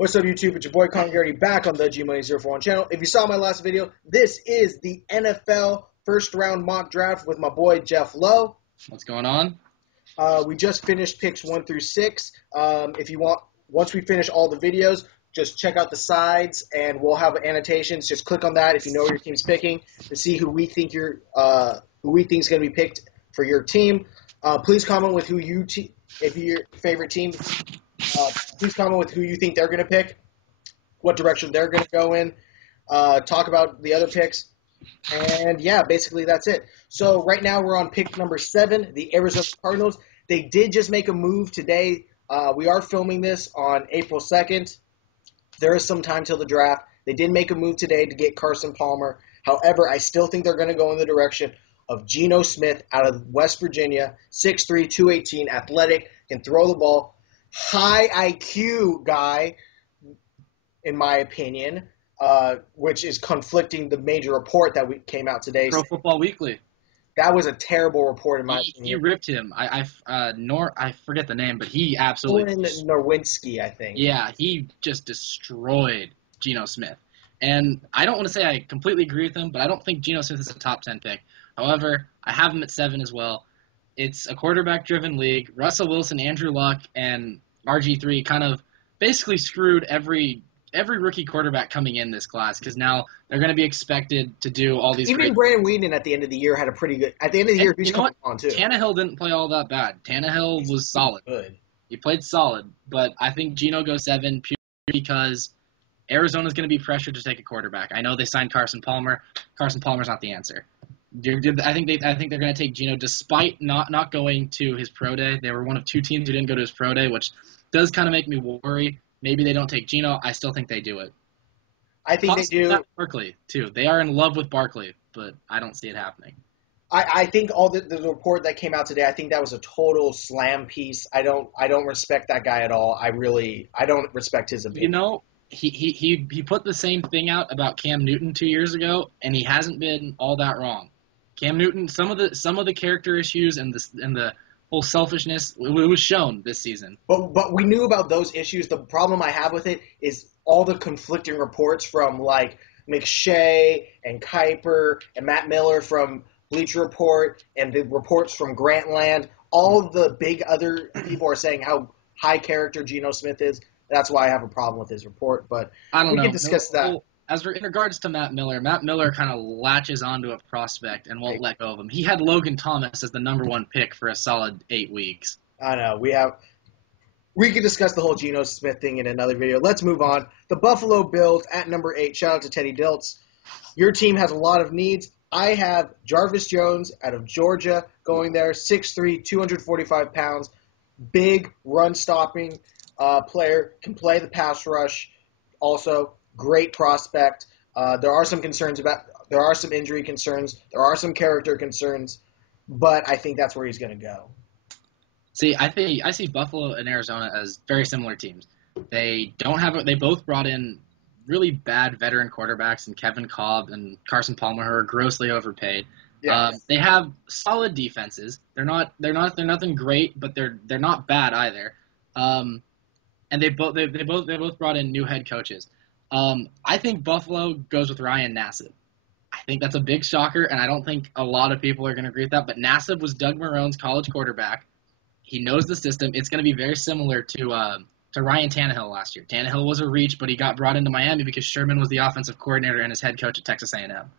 What's up, YouTube? It's your boy Con Garrity back on the G-Money041 channel. If you saw my last video, this is the NFL first round mock draft with my boy Geoff Lowe. What's going on? We just finished picks 1 through 6. If you want, once we finish all the videos, just check out the sides and we'll have annotations. Just click on that if you know your team's picking to see who we think is going to be picked for your team. Please comment with if your favorite team. Please comment with who you think they're going to pick, what direction they're going to go in, talk about the other picks, and yeah, basically that's it. So right now we're on pick number 7, the Arizona Cardinals. They did just make a move today. We are filming this on April 2nd. There is some time till the draft. They did make a move today to get Carson Palmer. However, I still think they're going to go in the direction of Geno Smith out of West Virginia, 6'3", 218, athletic, can throw the ball. High IQ guy, in my opinion, which is conflicting the major report that came out today. Pro Football Weekly. That was a terrible report in my opinion. He ripped him. I forget the name, but he absolutely. Norwinski, I think. Yeah, he just destroyed Geno Smith. And I don't want to say I completely agree with him, but I don't think Geno Smith is a top 10 pick. However, I have him at 7 as well. It's a quarterback-driven league. Russell Wilson, Andrew Luck, and RG3 kind of basically screwed every rookie quarterback coming in this class because now they're going to be expected to do all these. Even Brandon Weeden at the end of the year had a pretty good. At the end of the year, he's coming on too. Tannehill didn't play all that bad. Tannehill was solid. Good. He played solid, but I think Geno goes 7 purely because Arizona's going to be pressured to take a quarterback. I know they signed Carson Palmer. Carson Palmer's not the answer. I think they're going to take Geno despite not going to his pro day. They were one of 2 teams who didn't go to his pro day, which does kind of make me worry. Maybe they don't take Geno. I still think they do it. I think they do. Barkley too. They are in love with Barkley, but I don't see it happening. I think all the report that came out today, I think that was a total slam piece. I don't respect that guy at all. I don't respect his opinion. You know, he put the same thing out about Cam Newton 2 years ago, and he hasn't been all that wrong. Cam Newton, some of the character issues and the whole selfishness, it was shown this season. But we knew about those issues. The problem I have with it is all the conflicting reports from like McShay and Kuiper and Matt Miller from Bleacher Report and the reports from Grantland. All of the big other people are saying how high character Geno Smith is. That's why I have a problem with his report. But we can discuss that. In regards to Matt Miller kind of latches onto a prospect and won't let go of him. He had Logan Thomas as the number 1 pick for a solid 8 weeks. I know. We can discuss the whole Geno Smith thing in another video. Let's move on. The Buffalo Bills at number 8. Shout out to Teddy Diltz. Your team has a lot of needs. I have Jarvis Jones out of Georgia going there, 6'3", 245 pounds, big run-stopping player, can play the pass rush also. Great prospect. There are some injury concerns. There are some character concerns, but I think that's where he's going to go. See, I see Buffalo and Arizona as very similar teams. They both brought in really bad veteran quarterbacks in Kevin Kolb and Carson Palmer, who are grossly overpaid. Yes. They have solid defenses. They're nothing great, but they're not bad either. And they both brought in new head coaches. I think Buffalo goes with Ryan Nassib. I think that's a big shocker, and I don't think a lot of people are going to agree with that. But Nassib was Doug Marrone's college quarterback. He knows the system. It's going to be very similar to Ryan Tannehill last year. Tannehill was a reach, but he got brought into Miami because Sherman was the offensive coordinator and his head coach at Texas A&M.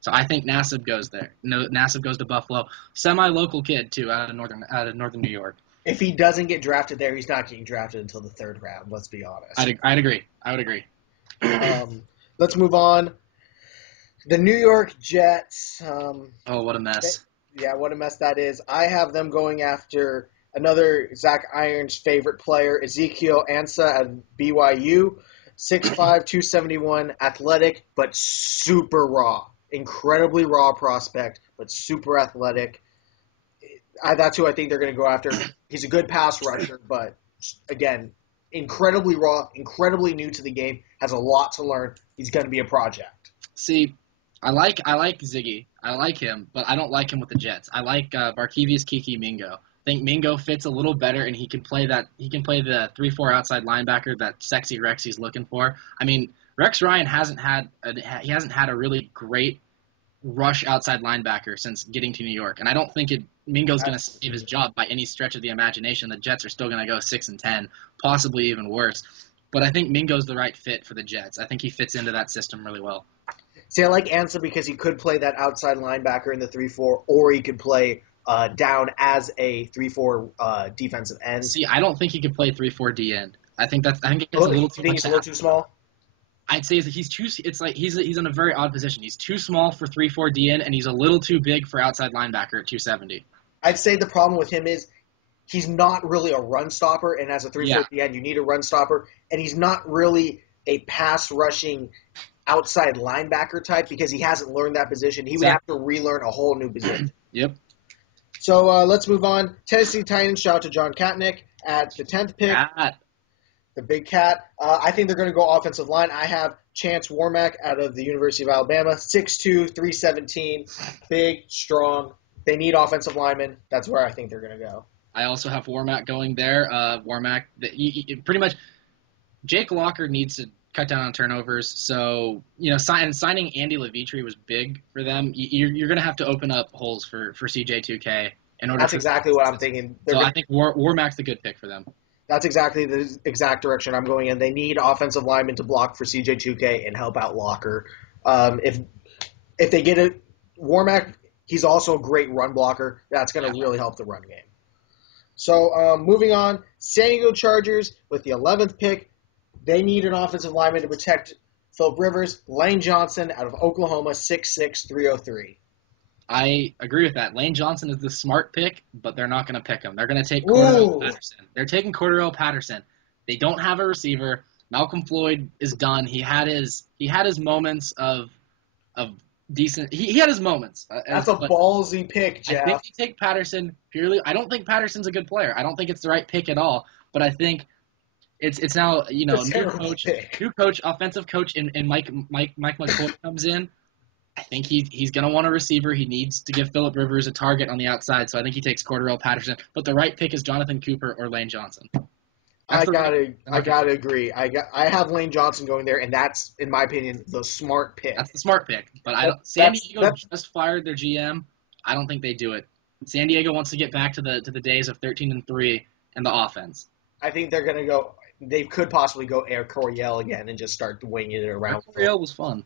So I think Nassib goes there. No, Nassib goes to Buffalo. Semi-local kid too, out of northern New York. If he doesn't get drafted there, he's not getting drafted until the 3rd round. Let's be honest. I'd agree. I would agree. Let's move on. The New York Jets. What a mess. What a mess that is. I have them going after another Zach Irons' favorite player, Ezekiel Ansah at BYU. 6'5", 271, athletic, but super raw. Incredibly raw prospect, but super athletic. That's who I think they're going to go after. He's a good pass rusher, but again, incredibly raw, incredibly new to the game, has a lot to learn. He's going to be a project. See, I like Ziggy. I like him, but I don't like him with the Jets. I like Barkevius Kiki Mingo. think Mingo fits a little better, and he can play that. He can play the 3-4 outside linebacker that sexy Rex he's looking for. I mean, Rex Ryan hasn't had a really great rush outside linebacker since getting to New York, and I don't think Mingo's going to save his job by any stretch of the imagination. The Jets are still going to go 6-10, possibly even worse. But I think Mingo's the right fit for the Jets. I think he fits into that system really well. See, I like Ansah because he could play that outside linebacker in the 3-4, or he could play down as a 3-4 defensive end. See, I don't think he could play 3-4 D end. I think it's a little too much. He's a little too small? I'd say that he's in a very odd position. He's too small for 3-4 D end, and he's a little too big for outside linebacker at 270. I'd say the problem with him is he's not really a run stopper, and as a 3-4 D end, you need a run stopper, and he's not really a pass rushing outside linebacker type because he hasn't learned that position. He would have to relearn a whole new position. Yep. So let's move on. Tennessee Titans, shout out to John Katnik at the 10th pick. The big cat. I think they're going to go offensive line. I have Chance Warmack out of the University of Alabama, 6'2", 317, big, strong. They need offensive linemen. That's where I think they're going to go. I also have Warmack going there. Warmack, pretty much, Jake Locker needs to cut down on turnovers. So, signing Andy Levitre was big for them. You're going to have to open up holes for CJ2K in order. That's exactly what I'm thinking. I think Warmack's a good pick for them. That's exactly the exact direction I'm going in. They need offensive linemen to block for CJ2K and help out Locker. If they get it, Warmack, he's also a great run blocker. That's going to really help the run game. So moving on, San Diego Chargers with the 11th pick. They need an offensive lineman to protect Phillip Rivers. Lane Johnson out of Oklahoma, 6'6", 303. I agree with that. Lane Johnson is the smart pick, but they're not going to pick him. They're going to take Cordarrelle Patterson. They're taking Cordarrelle Patterson. They don't have a receiver. Malcolm Floyd is done. He had his moments of decent. He had his moments. That's a ballsy pick, Geoff. I think you take Patterson purely. I don't think Patterson's a good player. I don't think it's the right pick at all. But I think it's now new coach, offensive coach, and Mike McCoy comes in. I think he's going to want a receiver. He needs to give Phillip Rivers a target on the outside, so I think he takes Cordarrelle Patterson. But the right pick is Jonathan Cooper or Lane Johnson. I gotta agree. I have Lane Johnson going there, and that's, in my opinion, the smart pick. That's the smart pick. But San Diego just fired their GM. I don't think they do it. San Diego wants to get back to the days of 13-3 and the offense. I think they're going to go. They could possibly go Air Coryell again and just start winging it around. Air Coryell was fun,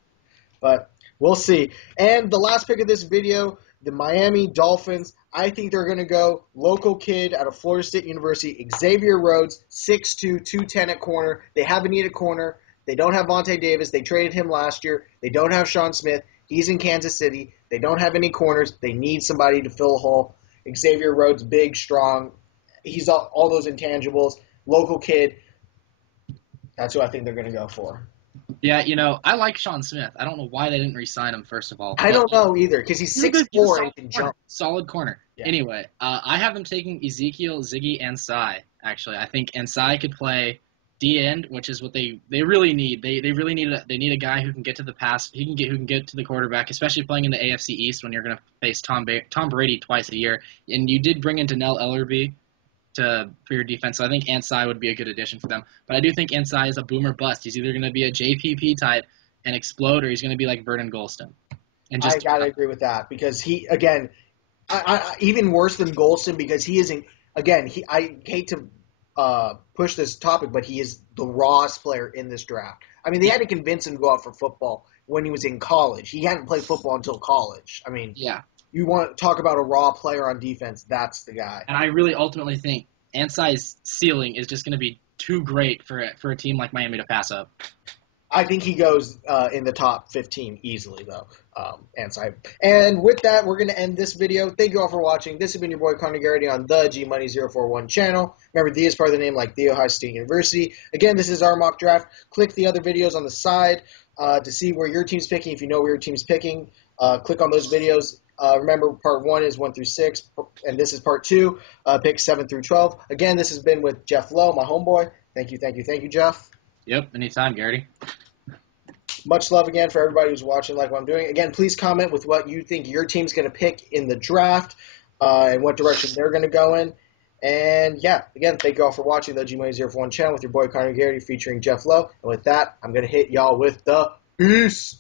but we'll see. And the last pick of this video, the Miami Dolphins. I think they're going to go local kid out of Florida State University, Xavier Rhodes, 6'2", 210 at corner. They have a need at corner. They don't have Vontae Davis. They traded him last year. They don't have Sean Smith. He's in Kansas City. They don't have any corners. They need somebody to fill a hole. Xavier Rhodes, big, strong. He's all those intangibles. Local kid. That's who I think they're going to go for. Yeah, I like Sean Smith. I don't know why they didn't re-sign him, first of all. I don't know either, because he's 6'4" and can jump. Solid corner. Yeah. Anyway, I have them taking Ezekiel, Ziggy, and Sai, actually. I think Sai could play D-end, which is what they really need. They really need a guy who can get to the pass, who can get to the quarterback, especially playing in the AFC East when you're going to face Tom Brady twice a year. And you did bring in Donnell Ellerbe for your defense, so I think Sai would be a good addition for them. But I do think Sai is a boomer bust. He's either going to be a JPP type and explode, or he's going to be like Vernon Golston. And I gotta agree with that, because he, again, I even worse than Golston, because he isn't. Again, I hate to push this topic, but he is the rawest player in this draft. I mean, they had to convince him to go out for football when he was in college. He hadn't played football until college. I mean, yeah. You want to talk about a raw player on defense, that's the guy. And I really ultimately think Ansai's ceiling is just going to be too great for a team like Miami to pass up. I think he goes in the top 15 easily, though, Ansai. And with that, we're going to end this video. Thank you all for watching. This has been your boy Connor Garrity on the G-Money041 channel. Remember, the is part of the name like The Ohio State University. Again, this is our mock draft. Click the other videos on the side to see where your team's picking. If you know where your team's picking, click on those videos. Remember, part 1 is 1 through 6, and this is part 2, picks 7 through 12. Again, this has been with Geoff Lowe, my homeboy. Thank you, Geoff. Yep, anytime, Garrity. Much love again for everybody who's watching, like what I'm doing. Again, please comment with what you think your team's going to pick in the draft and what direction they're going to go in. And yeah, again, thank you all for watching the G-Money041 channel with your boy Connor Garrity featuring Geoff Lowe. And with that, I'm going to hit y'all with the peace.